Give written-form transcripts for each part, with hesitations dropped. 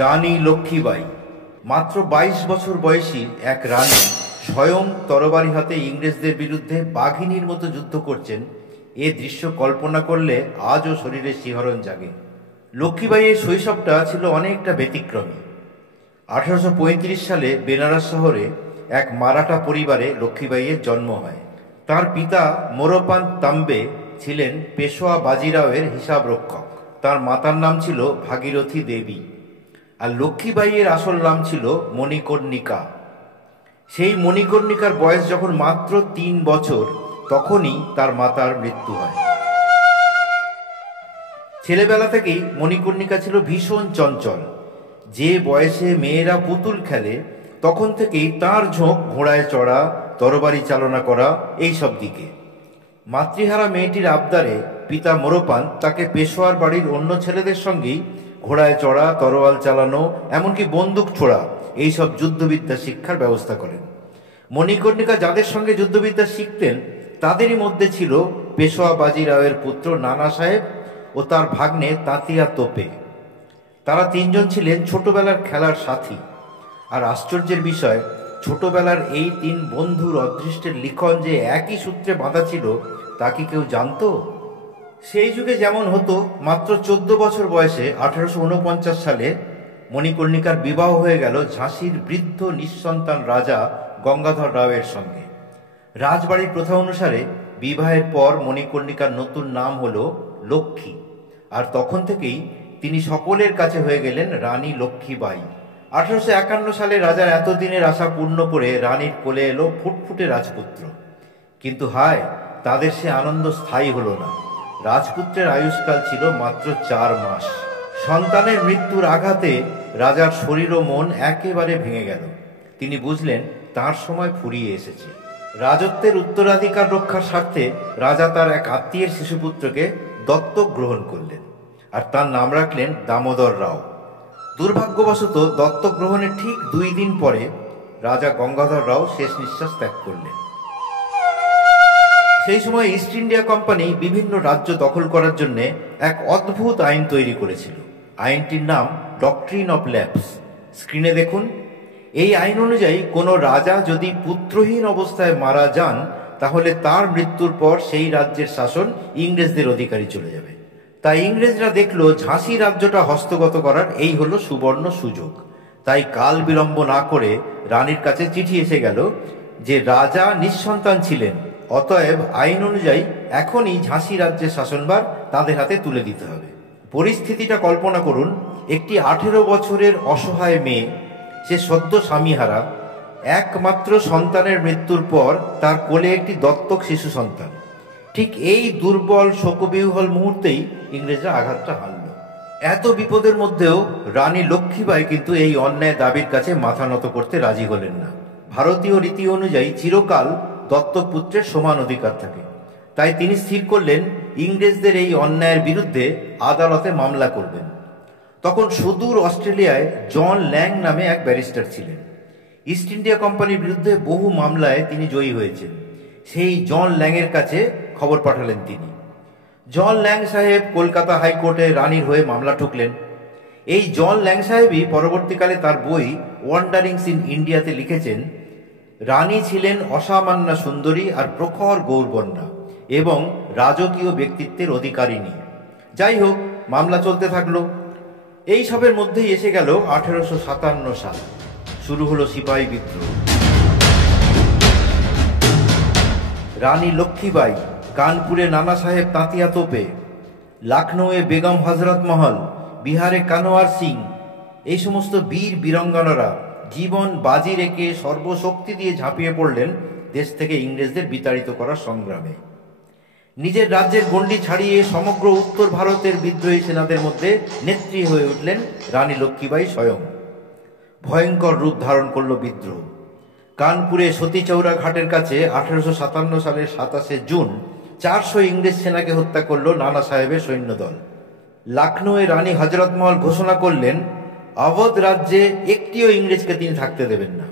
রানী লক্ষ্মীবাঈ মাত্র 22 বছর বয়সী এক রানী স্বয়ং তরবারি হাতে ইংরেজদের বিরুদ্ধে বাঘিনীর মতো যুদ্ধ করছেন। এ দৃশ্য কল্পনা করলে আজও শরীরে শিহরণ জাগে। লক্ষ্মীবাঈয়ের শৈশবটা ছিল অনেকটা ব্যতিক্রমী। 1835 সালে বেনারস শহরে এক মারাঠা পরিবারে লক্ষ্মীবাঈয়ের জন্ম হয়। তার পিতা মোরোপান্ত তাম্বে ছিলেন পেশোয়া বাজিরাওয়ের হিসাব রক্ষক। তার মাতার নাম ছিল ভাগীরথী দেবী, আর লক্ষ্মীবাঈয়ের আসল নাম ছিল মণিকর্ণিকা। সেই মণিকর্ণিকার বয়স যখন মাত্র 3 বছর, তখনই তার মাতার মৃত্যু হয়। ছেলেবেলা থেকেই মণিকর্ণিকা ছিল ভীষণ চঞ্চল। যে বয়সে মেয়েরা পুতুল খেলে, তখন থেকেই তার ঝোঁক ঘোড়ায় চড়া, তরবারি চালনা করা এইসব দিকে। মাতৃহারা মেয়েটির আবদারে পিতা মোরোপান্ত তাকে পেশোয়ার বাড়ির অন্য ছেলেদের সঙ্গেই ঘোড়ায় চড়া, তরোয়াল চালানো, এমনকি বন্দুক ছোড়া এইসব যুদ্ধবিদ্যা শিক্ষার ব্যবস্থা করেন। মণিকর্ণিকা যাদের সঙ্গে যুদ্ধবিদ্যা শিখতেন, তাদেরই মধ্যে ছিল পেশোয়া বাজিরাওয়ের পুত্র নানা সাহেব ও তার ভাগ্নে তাঁতিয়া তোপে। তারা 3 জন ছিলেন ছোটবেলার খেলার সাথী। আর আশ্চর্যের বিষয়, ছোটবেলার এই 3 বন্ধুর অদৃষ্টের লিখন যে একই সূত্রে বাঁধা ছিল, তা কি কেউ জানত? সেই যুগে যেমন হতো, মাত্র 14 বছর বয়সে 1849 সালে মণিকর্ণিকার বিবাহ হয়ে গেল ঝাঁসির বৃদ্ধ নিঃসন্তান রাজা গঙ্গাধর রাওয়ের সঙ্গে। রাজবাড়ির প্রথা অনুসারে বিবাহের পর মণিকর্ণিকার নতুন নাম হলো লক্ষ্মী, আর তখন থেকেই তিনি সকলের কাছে হয়ে গেলেন রানী লক্ষ্মীবাঈ। 1851 সালে রাজার এতদিনের আশা পূর্ণ করে রানীর কোলে এলো ফুটফুটে রাজপুত্র। কিন্তু হায়, তাদের সে আনন্দ স্থায়ী হলো না। রাজপুত্রের আয়ুষ্কাল ছিল মাত্র 4 মাস। সন্তানের মৃত্যুর আঘাতে রাজার শরীর ও মন একেবারে ভেঙে গেল। তিনি বুঝলেন তার সময় ফুরিয়ে এসেছে। রাজত্বের উত্তরাধিকার রক্ষার স্বার্থে রাজা তার এক আত্মীয়ের শিশুপুত্রকে দত্তক গ্রহণ করলেন, আর তার নাম রাখলেন দামোদর রাও। দুর্ভাগ্যবশত দত্তক গ্রহণের ঠিক 2 দিন পরে রাজা গঙ্গাধর রাও শেষ নিঃশ্বাস ত্যাগ করলেন। সেই সময় ইস্ট ইন্ডিয়া কোম্পানি বিভিন্ন রাজ্য দখল করার জন্য এক অদ্ভুত আইন তৈরি করেছিল। আইনটির নাম ডক্ট্রিন অফ ল্যাপস। স্ক্রিনে দেখুন। এই আইন অনুযায়ী কোনো রাজা যদি পুত্রহীন অবস্থায় মারা যান, তাহলে তার মৃত্যুর পর সেই রাজ্যের শাসন ইংরেজদের অধিকারী চলে যাবে। তাই ইংরেজরা দেখলো ঝাঁসি রাজ্যটা হস্তগত করার এই হলো সুবর্ণ সুযোগ। তাই কাল বিলম্ব না করে রানীর কাছে চিঠি এসে গেল যে রাজা নিঃসন্তান ছিলেন, অতএব আইন অনুযায়ী এখনই ঝাঁসি রাজ্যের শাসনভার তাদের হাতে তুলে দিতে হবে। পরিস্থিতিটা কল্পনা করুন। একটি 18 বছরের অসহায় মেয়ে, সে সদ্য স্বামীহারা, একমাত্র সন্তানের মৃত্যুর পর তার কোলে একটি দত্তক শিশু সন্তান। ঠিক এই দুর্বল শোকবিহ্বল মুহূর্তেই ইংরেজরা আঘাতটা হানল। এত বিপদের মধ্যেও রানী লক্ষ্মীবাঈ কিন্তু এই অন্যায় দাবির কাছে মাথা নত করতে রাজি হলেন না। ভারতীয় রীতি অনুযায়ী চিরকাল দত্তক পুত্রের সমান অধিকার থাকে। তাই তিনি স্থির করলেন ইংরেজদের এই অন্যায়ের বিরুদ্ধে আদালতে মামলা করবেন। তখন সুদূর অস্ট্রেলিয়ায় জন ল্যাং নামে এক ব্যারিস্টার ছিলেন। ইস্ট ইন্ডিয়া কোম্পানির বিরুদ্ধে বহু মামলায় তিনি জয়ী হয়েছেন। সেই জন ল্যাংয়ের কাছে খবর পাঠালেন তিনি। জন ল্যাং সাহেব কলকাতা হাইকোর্টে রানীর হয়ে মামলা ঠুকলেন। এই জন ল্যাং সাহেবই পরবর্তীকালে তার বই ওয়ান্ডারিংস ইন ইন্ডিয়াতে লিখেছেন, রানী ছিলেন অসামান্য সুন্দরী আর প্রখর গৌরবর্ণা এবং রাজকীয় ব্যক্তিত্বের অধিকারিণী। যাই হোক, মামলা চলতে থাকলো। এই সবের মধ্যেই এসে গেল 1857 সাল। শুরু হলো সিপাহী বিদ্রোহ। রানী লক্ষ্মীবাঈ, কানপুরে নানা সাহেব তাঁতিয়া তোপে, লখনৌয়ে বেগম হজরত মহল, বিহারে কানোয়ার সিং, এই সমস্ত বীর বীরাঙ্গনারা জীবন বাজি রেখে সর্বশক্তি দিয়ে ঝাঁপিয়ে পড়লেন দেশ থেকে ইংরেজদের বিতাড়িত করার সংগ্রামে। নিজের রাজ্যের গণ্ডি ছাড়িয়ে সমগ্র উত্তর ভারতের বিদ্রোহী সেনাদের মধ্যে নেত্রী হয়ে উঠলেন রানী লক্ষ্মীবাঈ স্বয়ং। ভয়ঙ্কর রূপ ধারণ করল বিদ্রোহ। কানপুরে সতীচৌরা ঘাটের কাছে 1857 সালের 27শে জুন 400 ইংরেজ সেনাকে হত্যা করল নানা সাহেবের সৈন্যদল। লখনৌয়ে রানী হজরতমহল ঘোষণা করলেন অবধ রাজ্যে একটিও ইংরেজকে তিনি থাকতে দেবেন না।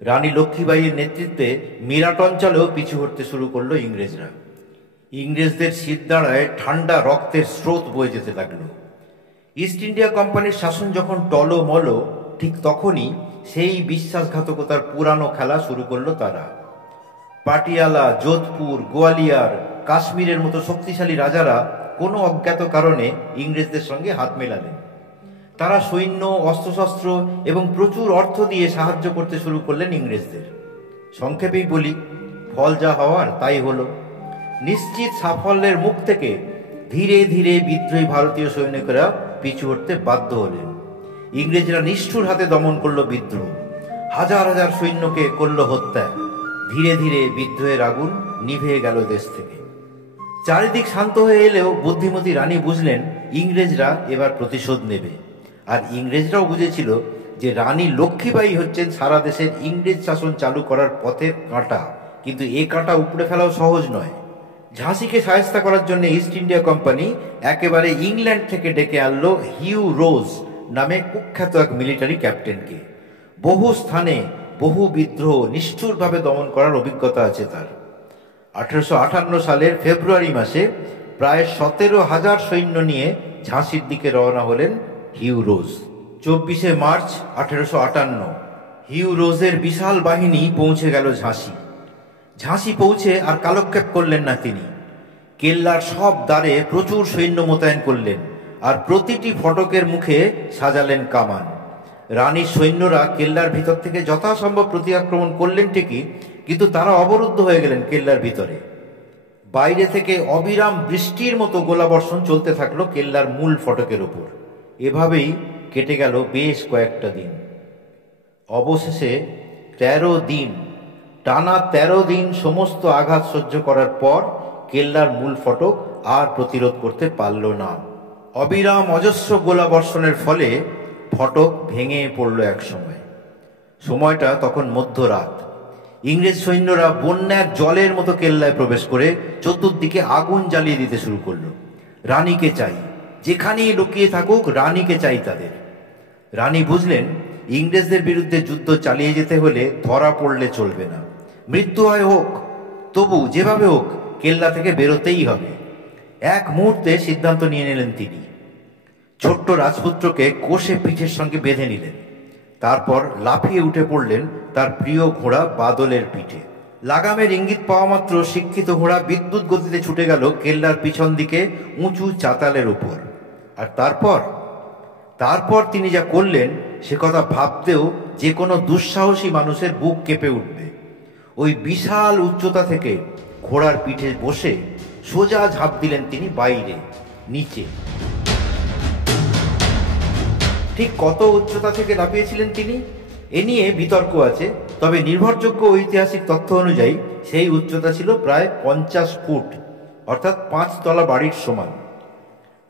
রানী লক্ষ্মীবাঈয়ের নেতৃত্বে মিরাট অঞ্চলেও পিছু হটতে শুরু করলো ইংরেজরা। ইংরেজদের শিরদাঁড়ায় ঠান্ডা রক্তের স্রোত বয়ে যেতে লাগলো। ইস্ট ইন্ডিয়া কোম্পানির শাসন যখন টলমল, ঠিক তখনই সেই বিশ্বাসঘাতকতার পুরানো খেলা শুরু করলো তারা। পাটিয়ালা, যোধপুর, গোয়ালিয়র, কাশ্মীরের মতো শক্তিশালী রাজারা কোনো অজ্ঞাত কারণে ইংরেজদের সঙ্গে হাত মেলালেন। তারা সৈন্য, অস্ত্রশস্ত্র এবং প্রচুর অর্থ দিয়ে সাহায্য করতে শুরু করলেন ইংরেজদের। সংক্ষেপেই বলি, ফল যা হওয়ার তাই হলো। নিশ্চিত সাফল্যের মুখ থেকে ধীরে ধীরে বিদ্রোহী ভারতীয় সৈনিকেরা পিছু হটতে বাধ্য হলেন। ইংরেজরা নিষ্ঠুর হাতে দমন করল বিদ্রোহ, হাজার হাজার সৈন্যকে করল হত্যা। ধীরে ধীরে বিদ্রোহের আগুন নিভে গেল দেশ থেকে। চারিদিক শান্ত হয়ে এলেও বুদ্ধিমতী রানী বুঝলেন ইংরেজরা এবার প্রতিশোধ নেবে। আর ইংরেজরাও বুঝেছিল যে রানী লক্ষ্মীবাঈ হচ্ছেন সারা দেশের ইংরেজ শাসন চালু করার পথের কাঁটা, কিন্তু এ কাঁটা উপড়ে ফেলাও সহজ নয়। ঝাঁসিকে সাহায্য করার জন্য ইস্ট ইন্ডিয়া কোম্পানি একেবারে ইংল্যান্ড থেকে ডেকে আনলো হিউ রোজ নামে কুখ্যাত এক মিলিটারি ক্যাপ্টেনকে। বহু স্থানে বহু বিদ্রোহ নিষ্ঠুরভাবে দমন করার অভিজ্ঞতা আছে তার। 1858 সালের ফেব্রুয়ারি মাসে প্রায় 17,000 সৈন্য নিয়ে ঝাঁসির দিকে রওনা হলেন হিউ রোজ। 24শে মার্চ 1858 হিউ রোজের বিশাল বাহিনী পৌঁছে গেল ঝাঁসি। ঝাঁসি পৌঁছে আর কালক্ষেপ করলেন না তিনি। কেল্লার সব দ্বারে প্রচুর সৈন্য মোতায়েন করলেন আর প্রতিটি ফটকের মুখে সাজালেন কামান। রানীর সৈন্যরা কেল্লার ভিতর থেকে যথাসম্ভব প্রতি আক্রমণ করলেন ঠিকই, কিন্তু তারা অবরুদ্ধ হয়ে গেলেন কেল্লার ভিতরে। বাইরে থেকে অবিরাম বৃষ্টির মতো গোলাবর্ষণ চলতে থাকলো কেল্লার মূল ফটকের উপর। এভাবেই কেটে গেল বেশ কয়েকটা দিন। অবশেষে 13 দিন, টানা 13 দিন সমস্ত আঘাত সহ্য করার পর কেল্লার মূল ফটক আর প্রতিরোধ করতে পারল না। অবিরাম অজস্র গোলাবর্ষণের ফলে ফটক ভেঙে পড়ল এক সময়। সময়টা তখন মধ্যরাত। ইংরেজ সৈন্যরা বন্যার জলের মতো কেল্লায় প্রবেশ করে চতুর্দিকে আগুন জ্বালিয়ে দিতে শুরু করলো। রানীকে চাই, যেখানেই লুকিয়ে থাকুক রানীকে চাই তাদের। রানী বুঝলেন ইংরেজদের বিরুদ্ধে যুদ্ধ চালিয়ে যেতে হলে ধরা পড়লে চলবে না। মৃত্যু হয় হোক, তবু যেভাবে হোক কেল্লা থেকে বেরোতেই হবে। এক মুহূর্তে সিদ্ধান্ত নিয়ে নিলেন তিনি। ছোট্ট রাজপুত্রকে কোষে পিঠের সঙ্গে বেঁধে নিলেন। তারপর লাফিয়ে উঠে পড়লেন তার প্রিয় ঘোড়া বাদলের পিঠে। লাগামের ইঙ্গিত পাওয়া মাত্র শিক্ষিত ঘোড়া বিদ্যুৎ গতিতে ছুটে গেল কেল্লার পিছন দিকে উঁচু চাতালের উপর। আর তারপর তিনি যা করলেন সে কথা ভাবতেও যে কোনো দুঃসাহসী মানুষের বুক কেঁপে উঠবে। ওই বিশাল উচ্চতা থেকে ঘোড়ার পিঠে বসে সোজা ঝাঁপ দিলেন তিনি বাইরে, নিচে। ঠিক কত উচ্চতা থেকে লাফিয়েছিলেন তিনি এ নিয়ে বিতর্ক আছে, তবে নির্ভরযোগ্য ঐতিহাসিক তথ্য অনুযায়ী সেই উচ্চতা ছিল প্রায় 50 ফুট, অর্থাৎ 5 তলা বাড়ির সমান।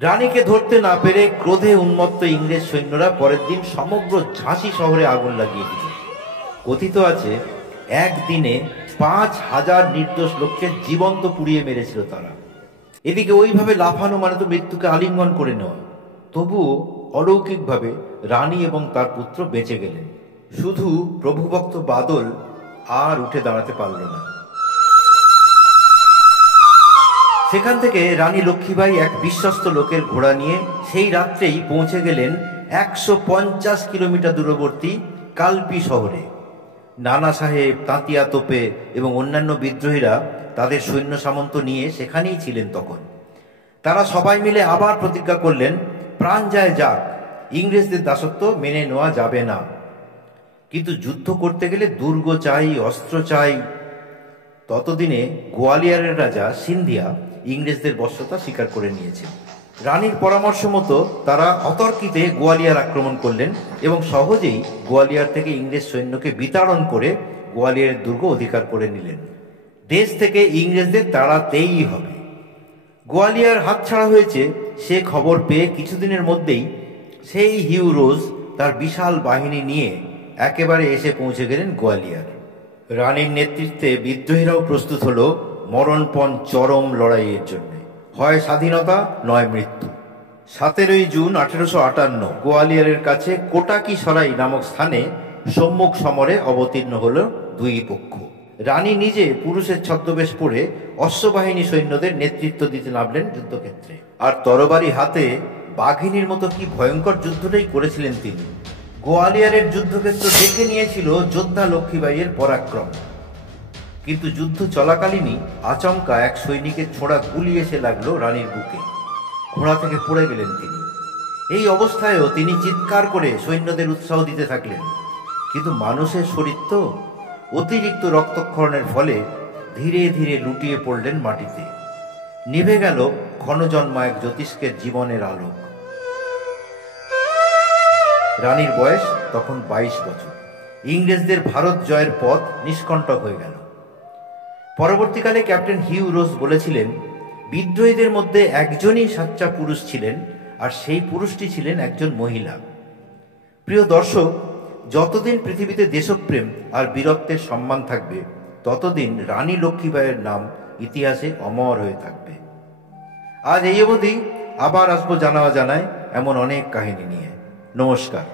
রানীকে ধরতে না পেরে ক্রোধে উন্মত্ত ইংরেজ সৈন্যরা পরের দিন সমগ্র ঝাঁসি শহরে আগুন লাগিয়ে দিল। কথিত আছে একদিনে 5,000 নির্দোষ লোককে জীবন্ত পুড়িয়ে মেরেছিল তারা। এদিকে ওইভাবে লাফানো মানে তো মৃত্যুকে আলিঙ্গন করে নেওয়া। তবুও অলৌকিকভাবে রানী এবং তার পুত্র বেঁচে গেলেন। শুধু প্রভুভক্ত বাদল আর উঠে দাঁড়াতে পারল না। সেখান থেকে রানী লক্ষ্মীবাঈ এক বিশ্বস্ত লোকের ঘোড়া নিয়ে সেই রাত্রেই পৌঁছে গেলেন 150 কিলোমিটার দূরবর্তী কালপি শহরে। নানা সাহেব, তাঁতিয়া তোপে এবং অন্যান্য বিদ্রোহীরা তাদের সৈন্য সামন্ত নিয়ে সেখানেই ছিলেন তখন। তারা সবাই মিলে আবার প্রতিজ্ঞা করলেন, প্রাণ যায় যাক, ইংরেজদের দাসত্ব মেনে নেওয়া যাবে না। কিন্তু যুদ্ধ করতে গেলে দুর্গ চাই, অস্ত্র চাই। ততদিনে গোয়ালিয়রের রাজা সিন্ধিয়া ইংরেজদের বশ্যতা স্বীকার করে নিয়েছে। রানীর পরামর্শ মতো তারা অতর্কিতে গোয়ালিয়র আক্রমণ করলেন এবং সহজেই গোয়ালিয়র থেকে ইংরেজ সৈন্যকে বিতাড়ন করে গোয়ালিয়রের দুর্গ অধিকার করে নিলেন। দেশ থেকে ইংরেজদের তাড়াতেই হবে। গোয়ালিয়র হাতছাড়া হয়েছে সে খবর পেয়ে কিছুদিনের মধ্যেই সেই হিউ রোজ তার বিশাল বাহিনী নিয়ে একেবারে এসে পৌঁছে গেলেন গোয়ালিয়র। রানীর নেতৃত্বে বিদ্রোহীরাও প্রস্তুত হলো মরণপণ চরম লড়াইয়ের জন্য, হয় স্বাধীনতা নয় মৃত্যু। 17 জুন 1858 গোয়ালিয়রের কাছে কোটাকি সরাই নামক স্থানে সম্মুখ সমরে অবতীর্ণ হল দুই পক্ষ। রানী নিজে পুরুষের ছদ্মবেশ পরে অশ্ববাহিনী সৈন্যদের নেতৃত্ব দিতে নামলেন যুদ্ধক্ষেত্রে, আর তরবারি হাতে বাঘিনীর মতো কি ভয়ঙ্কর যুদ্ধটাই করেছিলেন তিনি। গোয়ালিয়রের যুদ্ধক্ষেত্র ডেকে নিয়েছিল যোদ্ধা লক্ষ্মীবাইয়ের পরাক্রম, কিন্তু যুদ্ধ চলাকালীনই আচমকা এক সৈনিকের ছোড়া গুলি এসে লাগলো রানীর বুকে। ঘোড়া থেকে পড়ে গেলেন তিনি। এই অবস্থায়ও তিনি চিৎকার করে সৈন্যদের উৎসাহ দিতে থাকলেন, কিন্তু মানুষের শরীর তো, অতিরিক্ত রক্তক্ষরণের ফলে ধীরে ধীরে লুটিয়ে পড়লেন মাটিতে। নিভে গেল ক্ষণজন্মা এক জ্যোতিষ্কের জীবনের আলোক। রানীর বয়স তখন 22 বছর। ইংরেজদের ভারত জয়ের পথ নিষ্কণ্টক হয়ে গেল। পরবর্তীকালে ক্যাপ্টেন হিউ রোজ বলেছিলেন, বিদ্রোহীদের মধ্যে একজনই সাচ্চা পুরুষ ছিলেন, আর সেই পুরুষটি ছিলেন একজন মহিলা। প্রিয় দর্শক, যতদিন পৃথিবীতে দেশপ্রেম আর বীরত্বের সম্মান থাকবে, ততদিন রানী লক্ষ্মীবাইয়ের নাম ইতিহাসে অমর হয়ে থাকবে। আজ এই অবধি, আবার আসবো জানায় এমন অনেক কাহিনী নিয়ে। নমস্কার।